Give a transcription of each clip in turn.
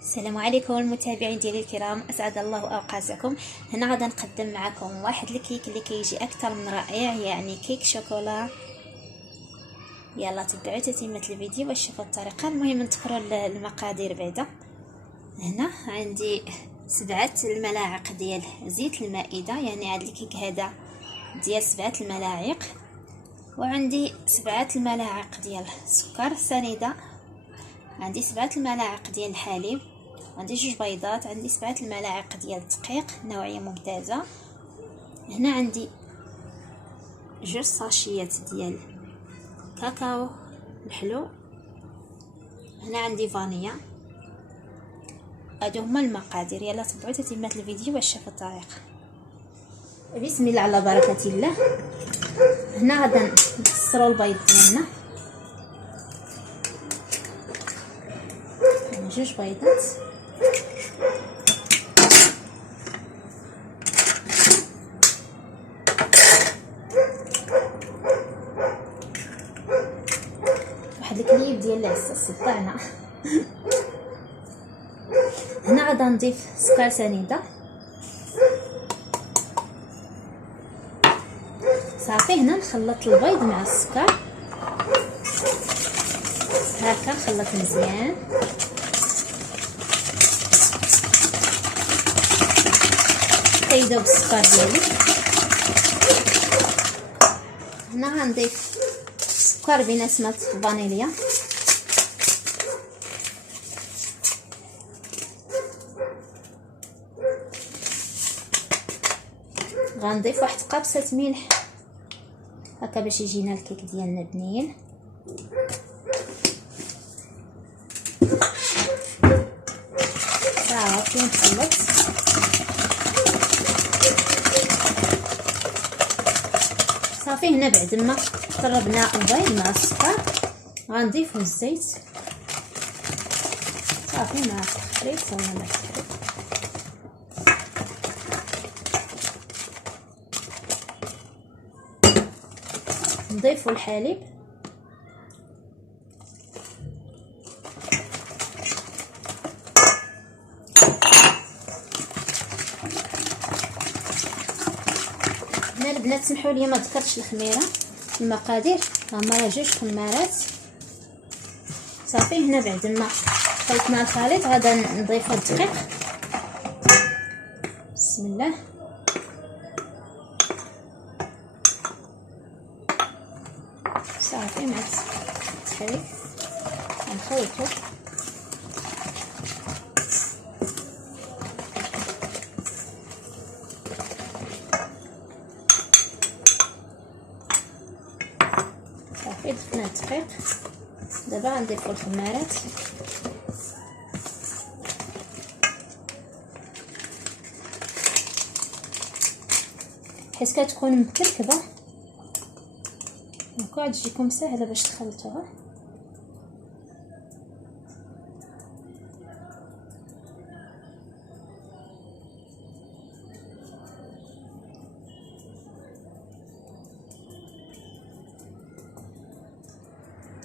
السلام عليكم المتابعين ديالي الكرام، اسعد الله اوقاتكم. هنا غادا نقدم معكم واحد الكيك اللي كيجي اكثر من رائع، يعني كيك شوكولا. يلا تبعوا تتمه الفيديو باش تشوفوا الطريقه. المهم نذكروا المقادير بعدا. هنا عندي 7 الملاعق ديال زيت المائده، يعني هذا الكيك هذا ديال 7 الملاعق، وعندي 7 الملاعق ديال السكر سنيده، عندي 7 الملاعق ديال الحليب، عندي 2 بيضات، عندي 7 الملاعق ديال الدقيق نوعيه ممتازه. هنا عندي 2 ساشيات ديال كاكاو الحلو، هنا عندي فانيلا. هادو هما المقادير. يلا تبعوا تتمه الفيديو باش تشوفوا الطريقه. بسم الله على بركه الله. هنا غادا نكسروا البيض ديالنا، 2 بيضات، واحد الكليب ديال العسل صدعنا. هنا غادا نضيف سكر سنيده، صافي. هنا نخلط البيض مع السكر هكا، نخلط مزيان. كيذوب السكر ديالي. هنا غنضيف سكر بنسمه فانيليا، غنضيف واحد قبصه ملح هكا باش يجينا الكيك ديالنا بنين. صافي نخلط. صافي هنا بعد ما قربنا البيض مع السكر غنضيفو الزيت. صافي مع التخليط ولا مع التخليط. نضيفو الحليب، هنا البنات سمحوا لي ما ذكرتش الخميره في المقادير، هما 2 خمارات. صافي هنا بعد ما خلطنا الخليط غادا نضيفو الدقيق. بسم الله. صافي مع التحريك نخلطو. صافي ضفنا الدقيق. دابا غنضيفو الخمارات، حيت كتكون مكركبه مكعد تجيكم سهله باش تخلطوها.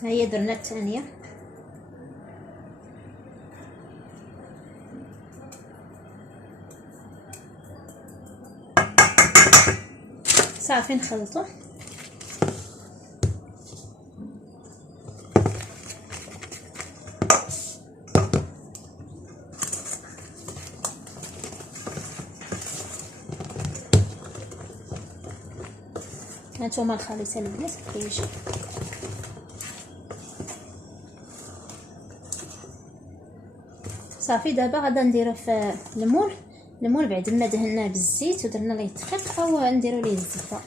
ها هي درنا الثانيه. صافي نخلطو. هانتوما الخليط البنات كيجي. صافي دابا غادا نديرو في المول بعد ما دهناه بالزيت ودرنا ليه الدقيق، او نديرو ليه الزبده.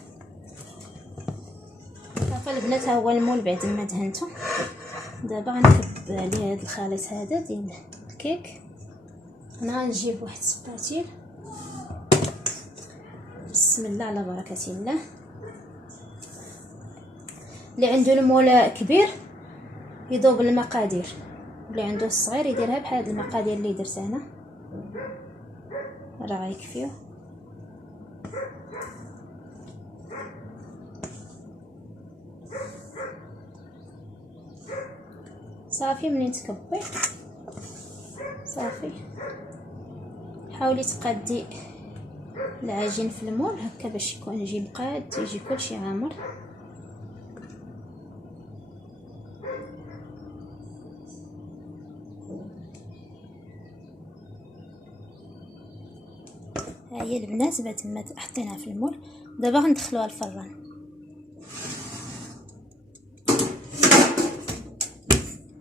صافي البنات ها هو المول بعد ما دهنته. دابا غنكب عليه هذا الخليط هذا ديال الكيك. انا غنجيب واحد السباتيل. بسم الله على بركه الله. اللي عنده المول كبير يذوب المقادير، اللي عنده الصغير يديرها بحال المقادير اللي درت انا، راه غيكفيو. صافي منين تكبي صافي. حاولي تقادي العجين في المول هكا باش يكون يجي مقاد، يجي كلشي عامر. ها هي البنات بعد ما حطيناها في المول، دابا غندخلوها الفران.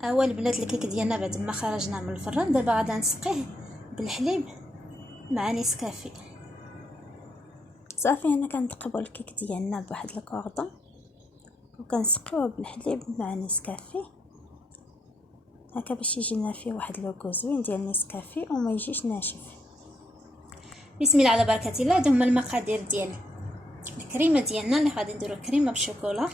اول البنات الكيك ديالنا بعد ما خرجنا من الفران، دابا غادي نسقيه بالحليب مع نسكافيه. صافي هنا كنقبوا الكيك ديالنا بواحد الكوردون وكنسقيوه بالحليب مع نسكافيه هكا باش يجينا فيه واحد لوغو زوين ديال نسكافيه وما يجيش ناشف. بسم الله على بركه الله. هادو هما المقادير ديال الكريمه ديالنا اللي غادي نديرو كريمه بالشوكولا.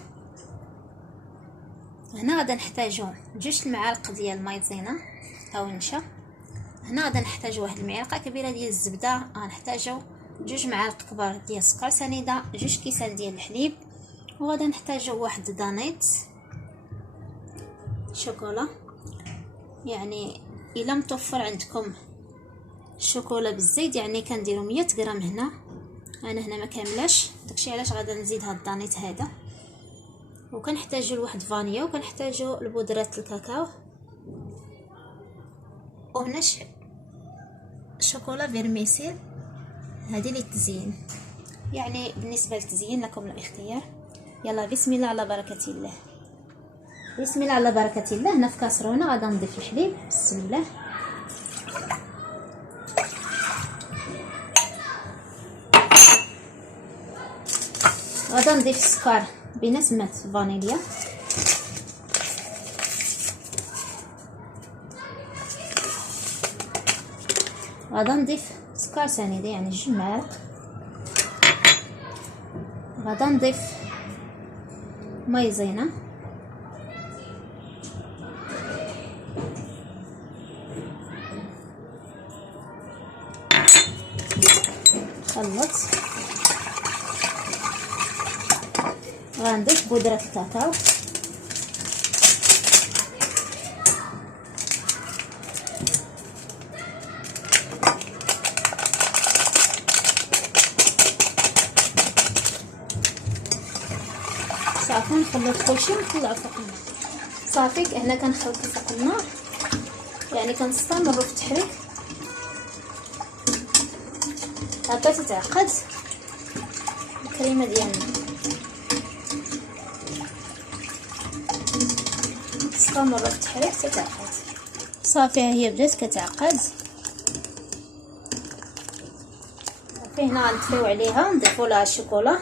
هنا غادي نحتاجو 2 المعالق ديال المايزينا او نشا. هنا غادي نحتاجو واحد المعلقه كبيره ديال الزبده، غنحتاجو 2 معالق كبار ديال سكر سنيده، 2 كيسان ديال الحليب، وغادي نحتاجو واحد دانيت شوكولا. يعني الا متوفر عندكم الشوكولا بالزيت يعني كنديروا 100 غرام هنا. انا هنا ما كاملاش، داكشي علاش غادي نزيد هاد الدانيت هذا. وكنحتاجوا لواحد فانيا، وكنحتاجوا لبودره الكاكاو، وهنا شوكولا فيرميسيل هذه للتزيين. يعني بالنسبه للتزيين لكم الاختيار. يلا بسم الله على بركه الله. بسم الله على بركه الله. هنا في كاسرونه غادي نضيف الحليب. بسم الله. غادي نضيف السكر بنسمه فانيليا، غادي نضيف سكر سنيده يعني 2 معالق، غادي نضيف مايزينا، خلط، غنضيف بودره الكاكاو، صافي نخلط كلشي ونطلعو فوق النار. صافي هنا كنخلطو فوق النار، يعني كنستمروا في التحريك هكا تتعقد الكريمه ديالنا. استمروا في التحريك تتعقد. صافي هي بدات كتعقد. صافي هنا غنطفيو عليها ونضيفوا لها الشوكولا،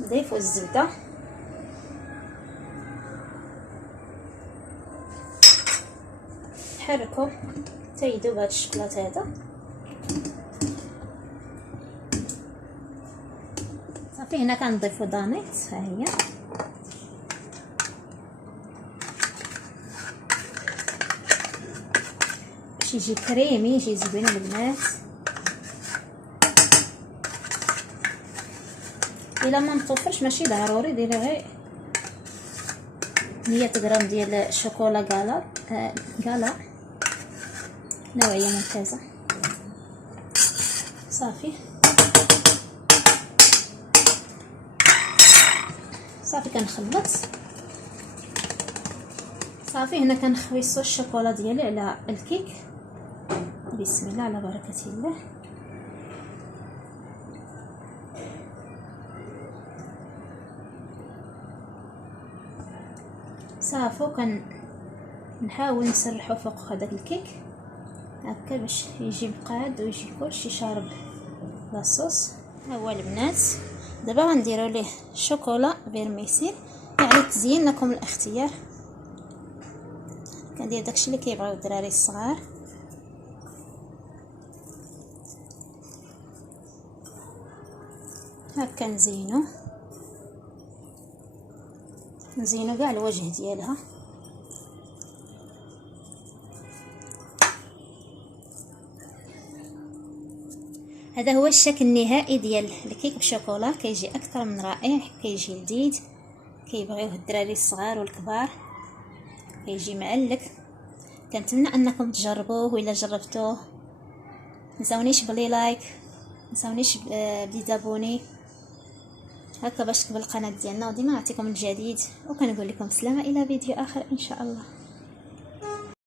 نضيفوا الزبده، نحركو حتى يذوب هاد الشوكولاط هذا. صافي هنا كنضيفوا دانيت، ها هي باش يجي كريمي يجي زوين البنات. الا ما متوفرش ماشي ضروري ديري غير 100 غرام ديال الشوكولا كالا نوعيه ممتازه. صافي كنخلط. صافي هنا كنخويصو الشوكولا ديالي على الكيك. بسم الله على بركه الله. صافي نحاول نسرحو فوق هذاك الكيك هكا باش يجي مقاد ويجي كلشي شارب لاصوص. ها هو البنات دابا غنديروا ليه شوكولا فيرميسيل، يعني التزيين لكم الاختيار. كندير داكشي اللي كيبغيو الدراري الصغار. هكا نزينو كاع الوجه ديالها. هذا هو الشكل النهائي ديال الكيك بشوكولا. كيجي اكثر من رائع، كيجي لذيذ، كيبغيوه الدراري الصغار والكبار، كيجي معلك. كنتمنى انكم تجربوه، وإلا جربتوه متنساونيش بلي لايك، متنساونيش بديزابوني هكا باش تكبر القناه ديالنا، وديما نعطيكم الجديد. وكنقول لكم سلامه الى فيديو اخر ان شاء الله.